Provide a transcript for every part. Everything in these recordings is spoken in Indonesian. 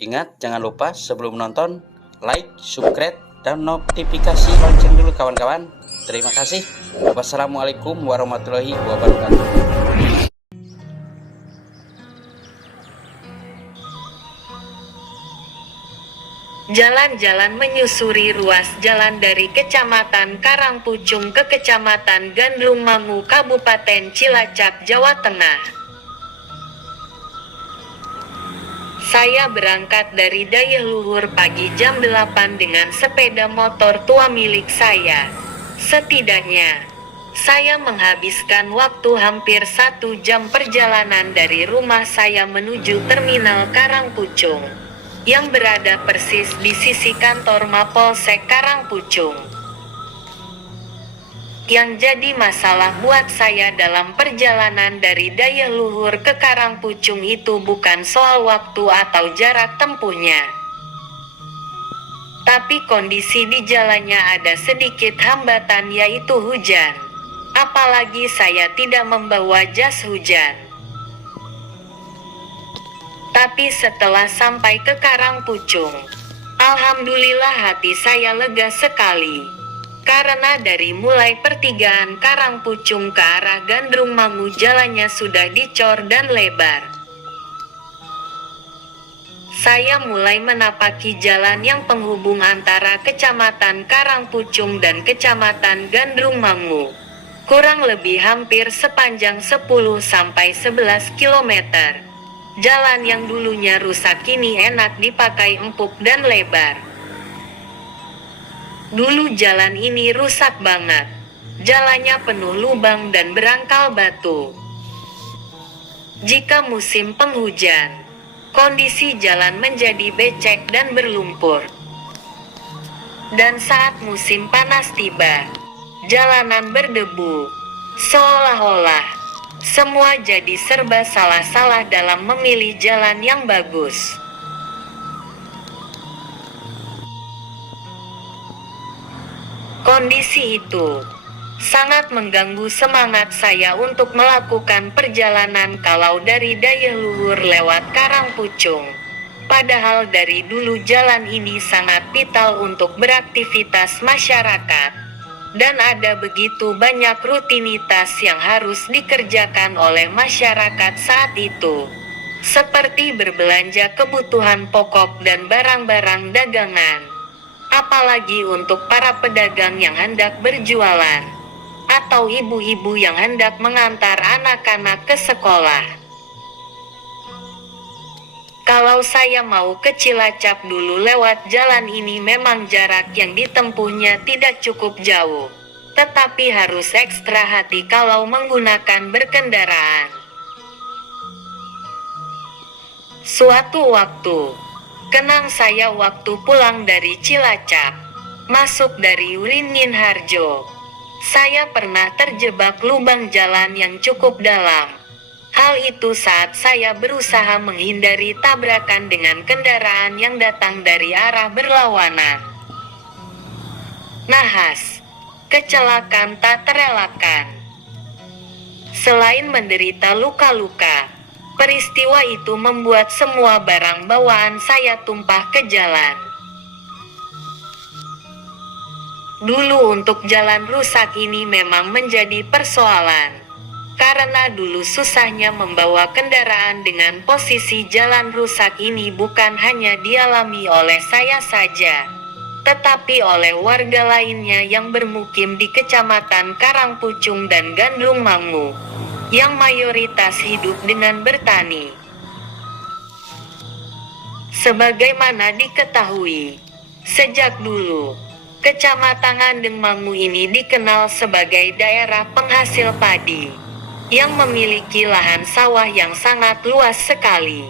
Ingat, jangan lupa sebelum nonton, like, subscribe, dan notifikasi lonceng dulu kawan-kawan. Terima kasih. Wassalamualaikum warahmatullahi wabarakatuh. Jalan-jalan menyusuri ruas jalan dari Kecamatan Karangpucung ke Kecamatan Gandrung Mangu, Kabupaten Cilacap, Jawa Tengah. Saya berangkat dari Dayeuhluhur pagi jam 8 dengan sepeda motor tua milik saya. Setidaknya, saya menghabiskan waktu hampir 1 jam perjalanan dari rumah saya menuju Terminal Karangpucung, yang berada persis di sisi kantor Mapolsek Karangpucung. Yang jadi masalah buat saya dalam perjalanan dari Dayeuhluhur ke Karangpucung itu bukan soal waktu atau jarak tempuhnya, tapi kondisi di jalannya ada sedikit hambatan, yaitu hujan. Apalagi saya tidak membawa jas hujan. Tapi setelah sampai ke Karangpucung, alhamdulillah hati saya lega sekali. Karena dari mulai pertigaan Karangpucung ke arah Gandrung Mangu jalannya sudah dicor dan lebar. Saya mulai menapaki jalan yang penghubung antara Kecamatan Karangpucung dan Kecamatan Gandrung Mangu. Kurang lebih hampir sepanjang 10-11 km. Jalan yang dulunya rusak kini enak dipakai, empuk dan lebar. Dulu jalan ini rusak banget. Jalannya penuh lubang dan berangkal batu. Jika musim penghujan, kondisi jalan menjadi becek dan berlumpur. Dan saat musim panas tiba, jalanan berdebu. Seolah-olah semua jadi serba salah-salah dalam memilih jalan yang bagus. Kondisi itu sangat mengganggu semangat saya untuk melakukan perjalanan kalau dari Dayeuhluhur lewat Karangpucung. Padahal dari dulu jalan ini sangat vital untuk beraktivitas masyarakat. Dan ada begitu banyak rutinitas yang harus dikerjakan oleh masyarakat saat itu. Seperti berbelanja kebutuhan pokok dan barang-barang dagangan. Apalagi untuk para pedagang yang hendak berjualan, atau ibu-ibu yang hendak mengantar anak-anak ke sekolah. Kalau saya mau ke Cilacap dulu lewat jalan ini memang jarak yang ditempuhnya tidak cukup jauh, tetapi harus ekstra hati kalau menggunakan berkendaraan. Suatu waktu, kenang saya waktu pulang dari Cilacap, masuk dari Wringin Harjo. Saya pernah terjebak lubang jalan yang cukup dalam. Hal itu saat saya berusaha menghindari tabrakan dengan kendaraan yang datang dari arah berlawanan. Nahas, kecelakaan tak terelakkan. Selain menderita luka-luka, peristiwa itu membuat semua barang bawaan saya tumpah ke jalan. Dulu untuk jalan rusak ini memang menjadi persoalan. Karena dulu susahnya membawa kendaraan dengan posisi jalan rusak ini bukan hanya dialami oleh saya saja, tetapi oleh warga lainnya yang bermukim di Kecamatan Karangpucung dan Gandrung Mangu, yang mayoritas hidup dengan bertani. Sebagaimana diketahui, sejak dulu, Kecamatan Gandrung Mangu ini dikenal sebagai daerah penghasil padi, yang memiliki lahan sawah yang sangat luas sekali.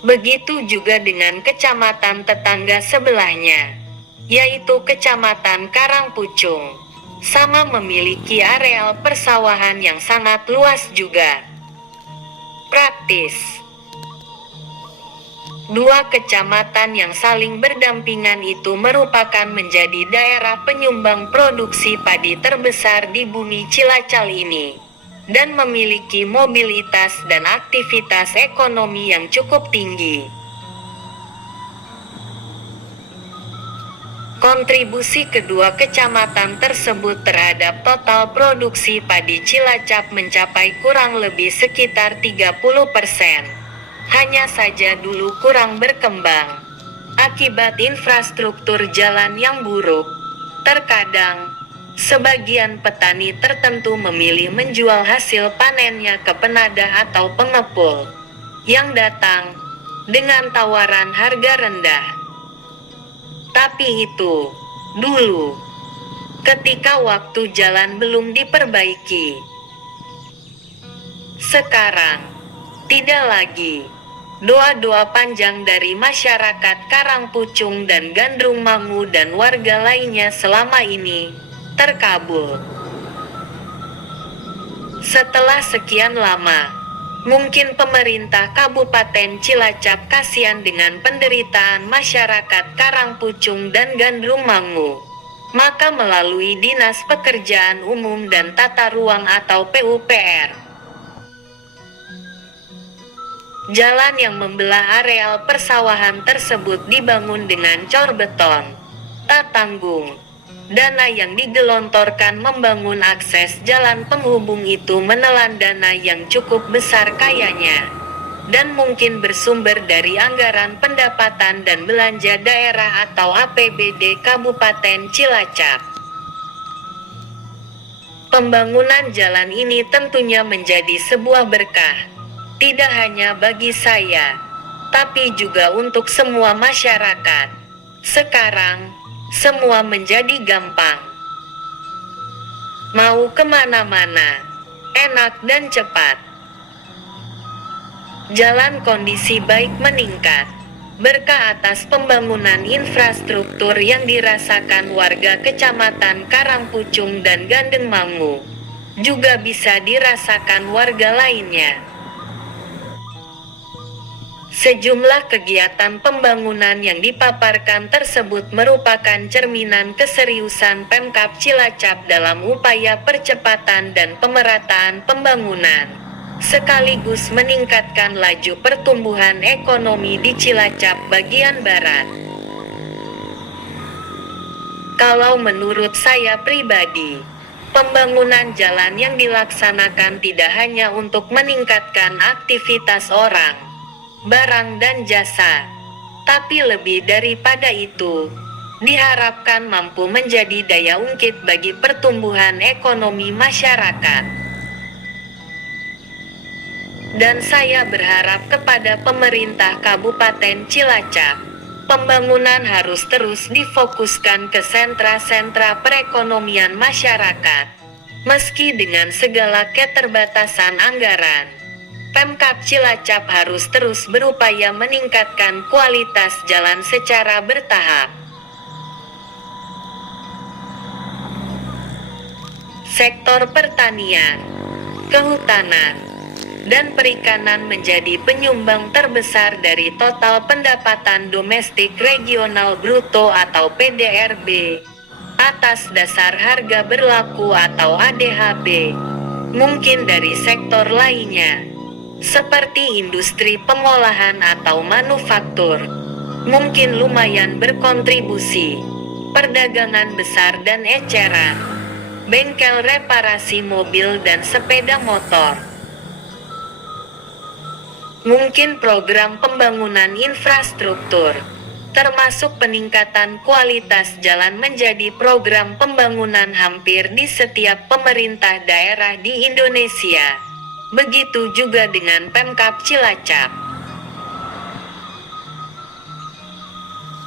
Begitu juga dengan kecamatan tetangga sebelahnya, yaitu Kecamatan Karangpucung, sama memiliki areal persawahan yang sangat luas juga. Praktis, dua kecamatan yang saling berdampingan itu merupakan menjadi daerah penyumbang produksi padi terbesar di bumi Cilacap ini. dan memiliki mobilitas dan aktivitas ekonomi yang cukup tinggi. Kontribusi kedua kecamatan tersebut terhadap total produksi padi Cilacap mencapai kurang lebih sekitar 30%. Hanya saja dulu kurang berkembang akibat infrastruktur jalan yang buruk. Terkadang, sebagian petani tertentu memilih menjual hasil panennya ke penadah atau pengepul yang datang dengan tawaran harga rendah. Tapi itu dulu, ketika waktu jalan belum diperbaiki. Sekarang, tidak lagi. Doa-doa panjang dari masyarakat Karangpucung dan Gandrung Mangu dan warga lainnya selama ini terkabul. Setelah sekian lama, mungkin pemerintah Kabupaten Cilacap kasihan dengan penderitaan masyarakat Karangpucung dan Gandrung Mangu. Maka melalui Dinas Pekerjaan Umum dan Tata Ruang atau PUPR, jalan yang membelah areal persawahan tersebut dibangun dengan cor beton tak tanggung. Dana yang digelontorkan membangun akses jalan penghubung itu menelan dana yang cukup besar kayanya, dan mungkin bersumber dari anggaran pendapatan dan belanja daerah atau APBD Kabupaten Cilacap. Pembangunan jalan ini tentunya menjadi sebuah berkah, tidak hanya bagi saya, tapi juga untuk semua masyarakat. Sekarang, semua menjadi gampang. Mau kemana-mana, enak dan cepat. Jalan kondisi baik meningkat, berkah atas pembangunan infrastruktur yang dirasakan warga Kecamatan Karangpucung dan Gandeng Mangu. Juga bisa dirasakan warga lainnya. Sejumlah kegiatan pembangunan yang dipaparkan tersebut merupakan cerminan keseriusan Pemkab Cilacap dalam upaya percepatan dan pemerataan pembangunan, sekaligus meningkatkan laju pertumbuhan ekonomi di Cilacap bagian barat. Kalau menurut saya pribadi, pembangunan jalan yang dilaksanakan tidak hanya untuk meningkatkan aktivitas orang, barang dan jasa, tapi lebih daripada itu, diharapkan mampu menjadi daya ungkit bagi pertumbuhan ekonomi masyarakat. Dan saya berharap kepada pemerintah Kabupaten Cilacap, pembangunan harus terus difokuskan ke sentra-sentra perekonomian masyarakat. Meski dengan segala keterbatasan anggaran, Pemkab Cilacap harus terus berupaya meningkatkan kualitas jalan secara bertahap. Sektor pertanian, kehutanan, dan perikanan menjadi penyumbang terbesar dari total pendapatan domestik regional bruto atau PDRB, atas dasar harga berlaku atau ADHB. Mungkin dari sektor lainnya, seperti industri pengolahan atau manufaktur, mungkin lumayan berkontribusi. Perdagangan besar dan eceran, bengkel reparasi mobil dan sepeda motor, mungkin program pembangunan infrastruktur, termasuk peningkatan kualitas jalan menjadi program pembangunan hampir di setiap pemerintah daerah di Indonesia. Begitu juga dengan Pemkab Cilacap.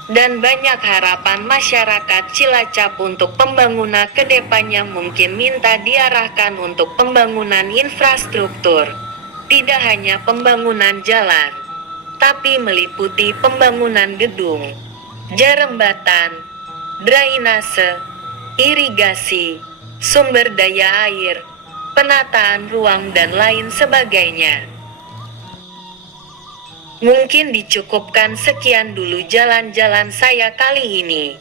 Dan banyak harapan masyarakat Cilacap untuk pembangunan ke depannya mungkin minta diarahkan untuk pembangunan infrastruktur. Tidak hanya pembangunan jalan, tapi meliputi pembangunan gedung, jarembatan, drainase, irigasi, sumber daya air, penataan ruang dan lain sebagainya. Mungkin dicukupkan sekian dulu jalan-jalan saya kali ini.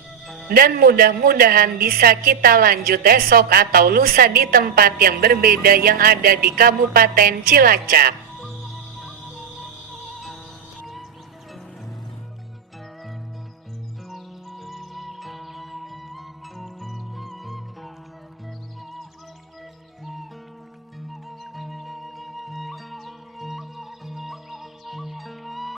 Dan mudah-mudahan bisa kita lanjut esok atau lusa di tempat yang berbeda yang ada di Kabupaten Cilacap.